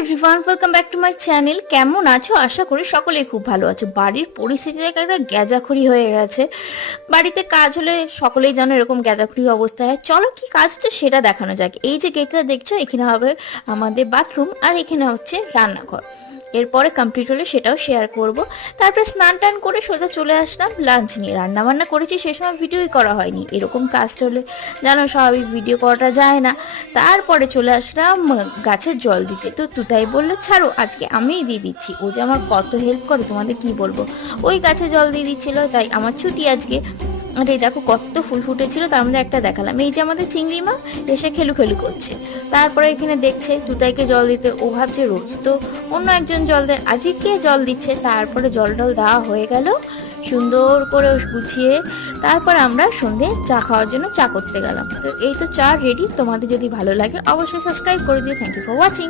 Everyone, welcome back to my channel. কেমন আছো? আশা করি সকলেই খুব ভালো আছো। বাড়ির পরিস্থিতি একটা গ্যাজাখড়ি হয়ে গেছে। বাড়িতে কাজ হলে সকলেই জানো এরকম গ্যাজাখড়ি অবস্থায় হয়। চলো কি কাজ হচ্ছে সেটা দেখানো যাক। এই যে গেটটা দেখছো, এখানে হবে আমাদের বাথরুম আর এখানে হচ্ছে রান্নাঘর। এরপরে কমপ্লিট হলে সেটাও শেয়ার করব। তারপরে স্নান টান করে সোজা চলে আসলাম লাঞ্চ নিয়ে। রান্না বান্না করেছি, সে সময় ভিডিওই করা হয়নি। এরকম কাজ চলে জানো স্বাভাবিক ভিডিও করাটা যায় না। তারপরে চলে আসলাম গাছের জল দিতে। তো তুতাই বললো ছাড়ো, আজকে আমিই দিয়ে দিচ্ছি। ও যে আমার কত হেল্প করে তোমাদের কি বলবো। ওই গাছে জল দিয়ে দিচ্ছিল, তাই আমার ছুটি আজকে। আর এই দেখো কত ফুল ফুটেছিল, তার মধ্যে একটা দেখালাম। এই যে আমাদের চিংড়ি মা এসে খেলু খেলু করছে। তারপরে এখানে দেখছে তুতাইকে জল দিতে। ও ভাবছে রোজ তো অন্য একজন জল দেয়, আজকে কে জল দিচ্ছে। তারপরে জল টল দেওয়া হয়ে গেল সুন্দর করে গুছিয়ে। তারপর আমরা সন্ধে চা খাওয়ার জন্য চা করতে গেলাম। তো এই তো চা রেডি। তোমাদের যদি ভালো লাগে অবশ্যই সাবস্ক্রাইব করে দিও। Thank you for watching.